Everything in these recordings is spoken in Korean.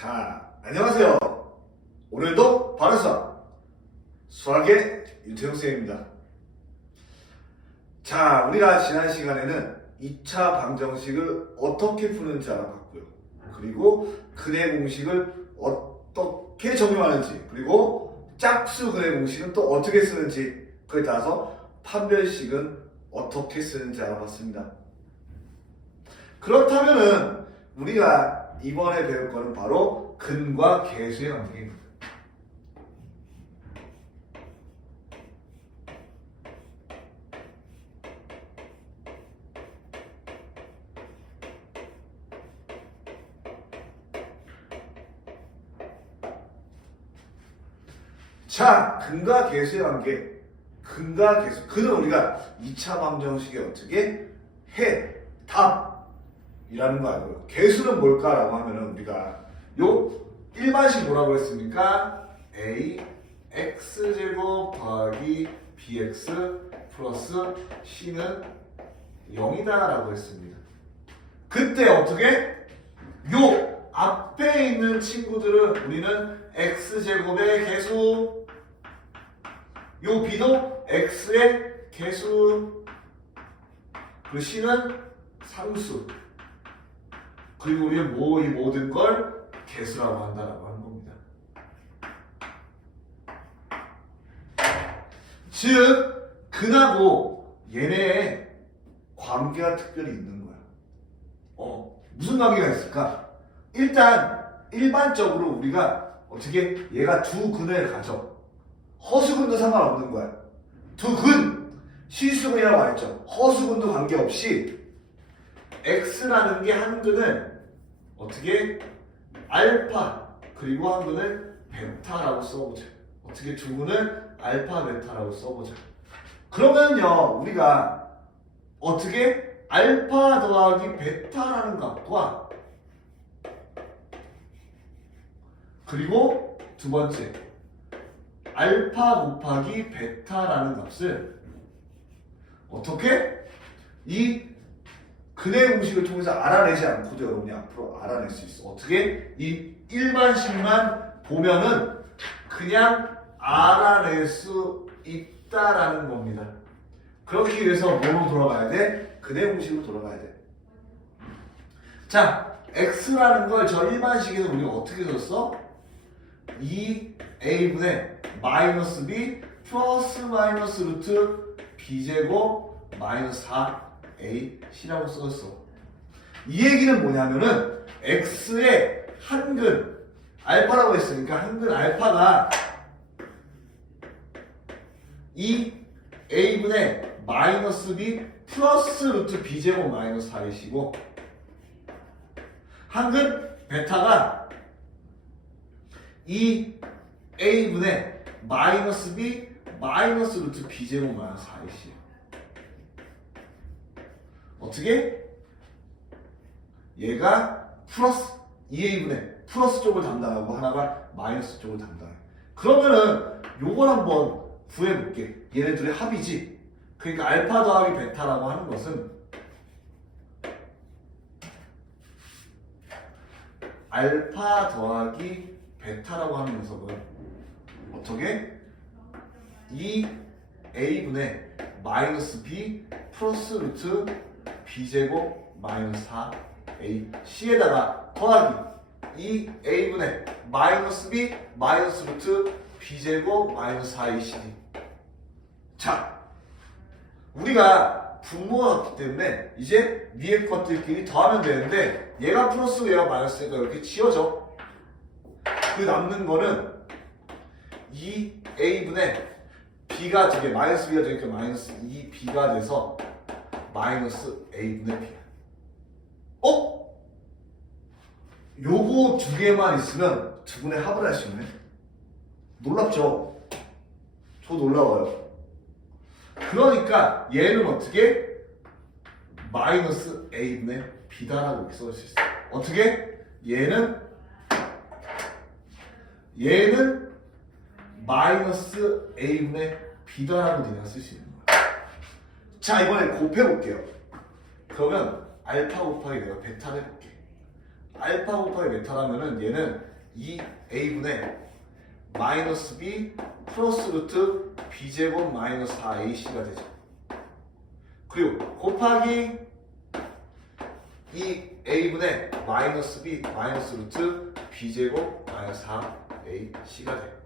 자, 안녕하세요. 오늘도 바른 수학의 윤태용 쌤입니다. 자, 우리가 지난 시간에는 2차 방정식을 어떻게 푸는지 알아봤고요. 그리고 근의 공식을 어떻게 적용하는지, 그리고 짝수 근의 공식은 또 어떻게 쓰는지, 그에 따라서 판별식은 어떻게 쓰는지 알아봤습니다. 그렇다면은 우리가 이번에 배울 거는 바로 근과 계수의 관계입니다. 자, 근과 계수의 관계. 근과 계수. 근은 우리가 2차 방정식에 어떻게 해, 답이라는 거 알고요. 계수는 뭘까라고 하면은 우리가 요 일반식 뭐라고 했습니까? a x제곱 더하기 bx 플러스 c는 0이다 라고 했습니다. 그때 어떻게? 요 앞에 있는 친구들은 우리는 x제곱의 개수, 요 b도 x의 개수, 그리고 c는 상수, 그리고 우리는 이 모든 걸 개수라고 한다라고 하는 겁니다. 즉 근하고 얘네의 관계가 특별히 있는 거야. 무슨 관계가 있을까? 일단 일반적으로 우리가 어떻게 얘가 두 근을 가져. 허수근도 상관없는 거야. 두 근, 실수근이라고 했죠. 허수근도 관계없이 x라는 게 한 근을 어떻게 알파 그리고 한 근을 베타라고 써보자. 어떻게 두 근을 알파 베타라고 써보자. 그러면요 우리가 어떻게 알파 더하기 베타라는 값과 그리고 두 번째 알파 곱하기 베타라는 값을 어떻게 이 근의 공식을 통해서 알아내지 않고도 여러분이 앞으로 알아낼 수 있어. 어떻게? 이 일반식만 보면은 그냥 알아낼 수 있다라는 겁니다. 그렇기 위해서 뭐로 돌아가야 돼? 근의 공식으로 돌아가야 돼. 자, x라는 걸 저 일반식에서 우리가 어떻게 썼어? 2a분의 마이너스 b 플러스 마이너스 루트 b제곱 마이너스 4ac라고 써졌어. 이 얘기는 뭐냐면은 x의 한근 알파라고 했으니까 한근 알파가 2a분의 마이너스 b 플러스 루트 b제곱 마이너스 4ac이고 한근 베타가 2a분의 마이너스 b 마이너스 루트 b제곱 마이너스 4ac이에요. 어떻게? 얘가 플러스 2a분의 플러스 쪽을 담당하고 하나가 마이너스 쪽을 담당해. 그러면은 요걸 한번 구해볼게. 얘네들의 합이지. 그러니까 알파 더하기 베타라고 하는 것은 알파 더하기 베타라고 하는 녀석은 어떻게? 2a분의 마이너스 b 플러스 루트 b제곱 마이너스 4ac에다가 더하기 2a분의 마이너스 b 마이너스 루트 b제곱 마이너스 4ac. 자, 우리가 분모가 없기 때문에 이제 위에 것들끼리 더하면 되는데 얘가 플러스고 얘가 마이너스니까 이렇게 지워져. 그 남는 거는 2a분의 b가 두 개, 마이너스 b가 되니까 마이너스 2b가 돼서 마이너스 a분의 b야. 요거 두 개만 있으면 두 분의 합을 할 수 있네. 놀랍죠? 저 놀라워요. 그러니까 얘는 어떻게? 마이너스 a분의 b다라고 이렇게 써줄 수 있어. 어떻게? 얘는 마이너스 a분의 b다라고 내가 쓸 수 있는 거야. 자, 이번에 곱해볼게요. 그러면 알파 곱하기 내가 베타를 해볼게. 알파 곱하기 베타라면은 얘는 2a분의 마이너스 b 플러스 루트 b제곱 마이너스 4ac가 되죠. 그리고 곱하기 2a분의 마이너스 b 마이너스 루트 b제곱 마이너스 4ac가 돼요.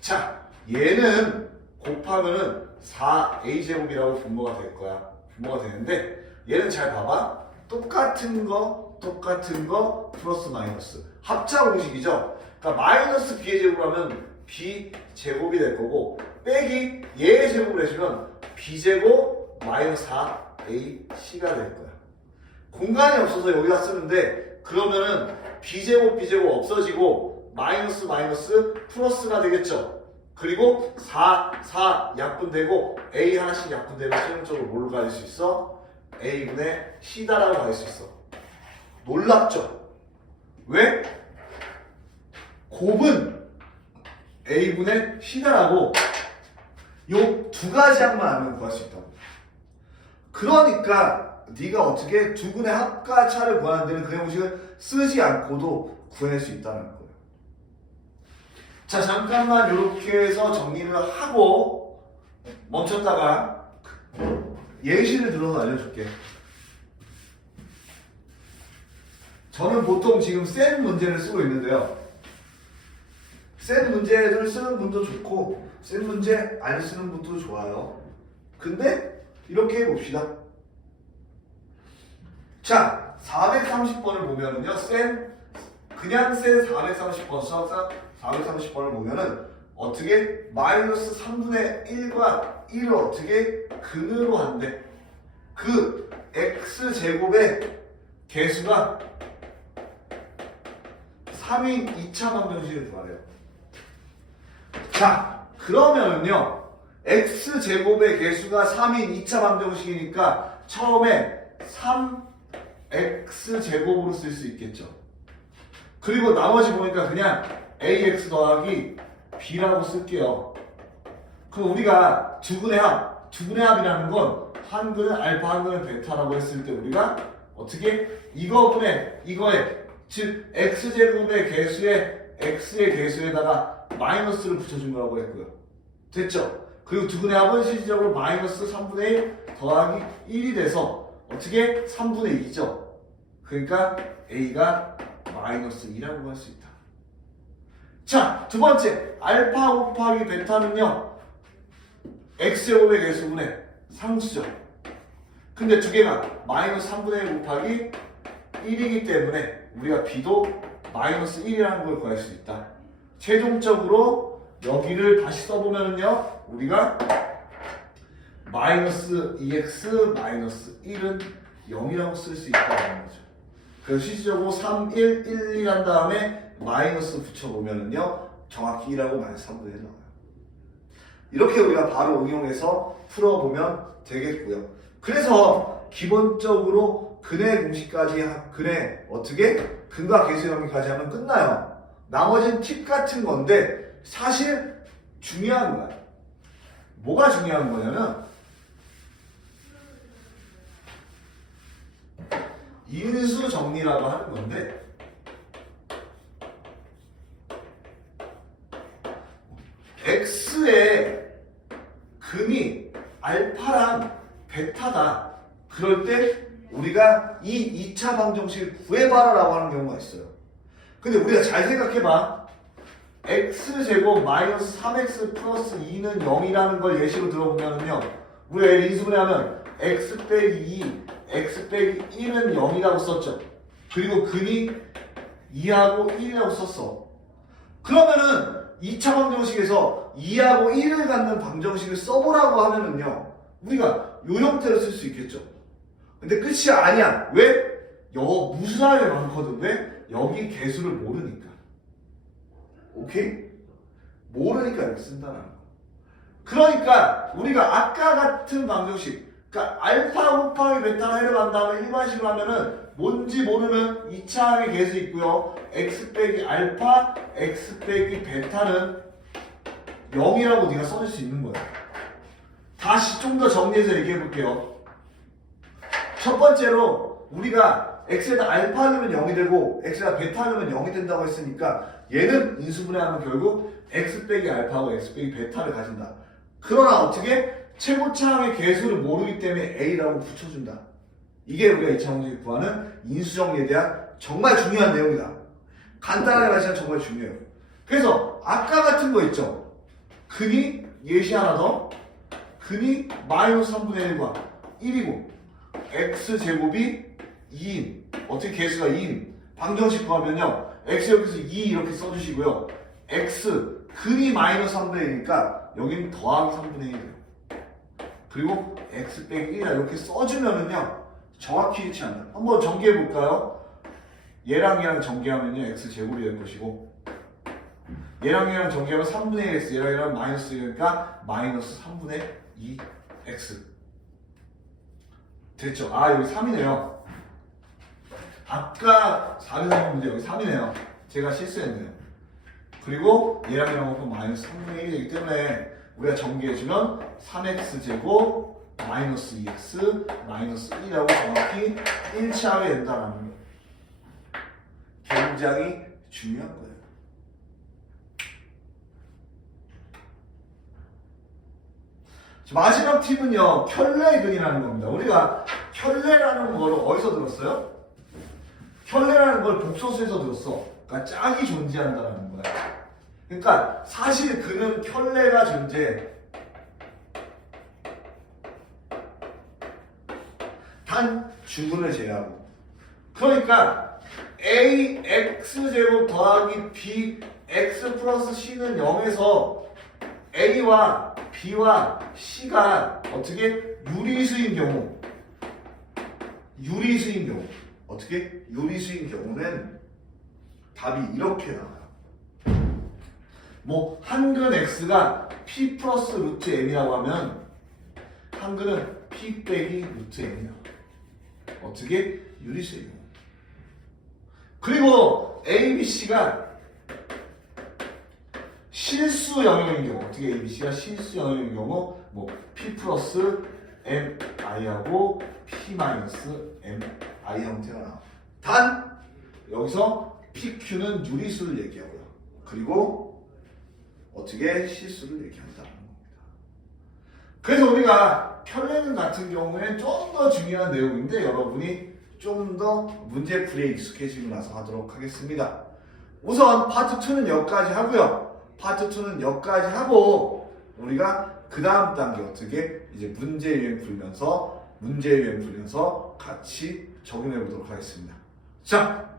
자, 얘는 곱하면은 4a제곱이라고 분모가 될 거야. 분모가 되는데 얘는 잘 봐봐. 똑같은 거 플러스 마이너스 합차 공식이죠. 그러니까 마이너스 b의 제곱하면 b제곱이 될 거고 빼기 얘의 제곱을 해주면 b제곱 마이너스 4ac가 될 거야. 공간이 없어서 여기다 쓰는데 그러면은 b제곱 없어지고 마이너스 플러스가 되겠죠. 그리고 4 약분되고 a 하나씩 약분되면 최종적으로 뭘로 가질 수 있어? a분의 c다라고 가질 수 있어. 놀랍죠? 왜? 곱은 a분의 c다라고 요 두 가지 항만 알면 구할 수 있다고. 그러니까 네가 어떻게 두 근의 합과 차를 구하는 데는 그 공식을 쓰지 않고도 구해낼 수 있다는 거예요. 자, 잠깐만 이렇게 해서 정리를 하고 멈췄다가 예시를 들어서 알려줄게. 저는 보통 지금 센 문제를 쓰고 있는데요. 센 문제를 쓰는 분도 좋고 센 문제 안 쓰는 분도 좋아요. 근데 이렇게 해봅시다. 자, 430번을 보면은요. 그냥 센 430번 수학상 430번을 보면은 어떻게 마이너스 3분의 1과 1을 어떻게 근으로 한대. 그 x제곱의 개수가 3인 2차 방정식을 구하래요. 자, 그러면은요 x제곱의 개수가 3인 2차 방정식이니까 처음에 3x제곱으로 쓸 수 있겠죠. 그리고 나머지 보니까 그냥 ax 더하기 b라고 쓸게요. 그럼 우리가 두근의 합이라는 건 한 근은 알파 한 근은 베타라고 했을 때 우리가 어떻게 이거분의 이거에 즉 x제곱의 개수에 x의 개수에다가 마이너스를 붙여준 거라고 했고요. 됐죠? 그리고 두근의 합은 실질적으로 마이너스 3분의 1 더하기 1이 돼서 어떻게 3분의 2죠. 그러니까 a가 마이너스 2라고 할 수 있다. 자, 두 번째 알파 곱하기 베타는요 x제곱의 개수분의 상수죠. 근데 두 개가 마이너스 3분의 1 곱하기 1이기 때문에 우리가 b도 마이너스 1이라는 걸 구할 수 있다. 최종적으로 여기를 다시 써보면요 우리가 마이너스 2x 마이너스 1은 0이라고 쓸 수 있다는 거죠. 그래서 실질적으로 3, 1, 1, 2 한 다음에 마이너스 붙여보면요 정확히 2라고 마이너스 3분의 1 나와요. 이렇게 우리가 바로 응용해서 풀어보면 되겠고요. 그래서 기본적으로 근의 공식까지 근의 어떻게 근과 개수의 관계까지 하면 끝나요. 나머지는 팁 같은 건데 사실 중요한 거야. 뭐가 중요한 거냐면 인수 정리라고 하는 건데 x의 근이 알파랑 베타다. 그럴 때 우리가 이 2차 방정식을 구해봐라라고 하는 경우가 있어요. 근데 우리가 잘 생각해봐. x제곱 마이너스 3x 플러스 2는 0이라는 걸 예시로 들어보면요 우리가 얘를 인수분해하면 x 빼기 2, x 빼기 1은 0이라고 썼죠. 그리고 근이 2하고 1이라고 썼어. 그러면은 2차 방정식에서 2하고 1을 갖는 방정식을 써보라고 하면은요 우리가 요 형태로 쓸 수 있겠죠. 근데 끝이 아니야. 왜? 무수하게 많거든. 왜? 여기 개수를 모르니까. 오케이? 모르니까 이렇게 쓴다는 거. 그러니까 우리가 아까 같은 방정식 그러니까 알파 곱하기 베타를 해려간 다음에 일반식으로 하면은 뭔지 모르는 2차항의 개수 있고요. x 빼기 알파, x 빼기 베타는 0이라고 네가 써줄 수 있는 거야. 다시 좀 더 정리해서 얘기해 볼게요. 첫 번째로 우리가 x에다 알파 넣으면 0이 되고 x에다 베타 넣으면 0이 된다고 했으니까 얘는 인수분해하면 결국 x 빼기 알파하고 x 빼기 베타를 가진다. 그러나 어떻게? 최고차항의 개수를 모르기 때문에 a라고 붙여준다. 이게 우리가 2차 문제에 구하는 인수정리에 대한 정말 중요한 내용이다. 간단하게 말하자면 정말 중요해요. 그래서 아까 같은 거 있죠. 근이 예시 하나 더. 근이 마이너스 3분의 1과 1이고 x제곱이 2인. 어떻게 개수가 2인. 방정식 구하면요. x 여기서 2 이렇게 써주시고요. x 근이 마이너스 3분의 1이니까 여기는 더하기 3분의 1이에요. 그리고 x 빼기 1이라 이렇게 써주면은요. 정확히 일치한다. 한번 전개해 볼까요? 얘랑 얘랑 전개하면요. x제곱이 될 것이고 얘랑 얘랑 전개하면 3분의 1x 얘랑 얘랑 마이너스 1이니까 마이너스 3분의 2x 됐죠? 아 여기 3이네요. 아까 4를 문제 여기 3이네요. 제가 실수했네요. 그리고 얘랑 얘랑 곱하면 마이너스 3분의 1이 되기 때문에 우리가 전개해주면 3x제곱 마이너스 2x 마이너스 1이라고 정확히 일치하게 된다는 거. 굉장히 중요한 거예요. 마지막 팁은요. 켤레근이라는 겁니다. 우리가 켤레라는 걸 어디서 들었어요? 켤레라는 걸 복소수에서 들었어. 그러니까 짝이 존재한다는 거야. 그러니까 사실 그는 켤레가 존재해. 단 주문을 제외하고. 그러니까 a x제곱 더하기 b x 플러스 c는 0에서 a와 b와 c가 어떻게 유리수인 경우 어떻게 유리수인 경우는 답이 이렇게 나와요. 뭐 한근 x가 p 플러스 루트 m이라고 하면 한근은 p 빼기 루트 m이야. 어떻게? 유리수예요. 그리고 a, b, c가 실수 영역인 경우 어떻게 a, b, c가 실수 영역인 경우 뭐 p 플러스 m i하고 p 마이너스 m i 형태가 나와. 단 여기서 pq는 유리수를 얘기하고요. 그리고 어떻게 실수를 얘기한다는 겁니다. 그래서 우리가 켤레근 같은 경우에 좀 더 중요한 내용인데 여러분이 좀 더 문제풀이에 익숙해지고 나서 하도록 하겠습니다. 우선 파트 2는 여기까지 하고요. 파트 2는 여기까지 하고 우리가 그 다음 단계 어떻게 이제 문제 유형 풀면서 같이 적용해 보도록 하겠습니다. 자,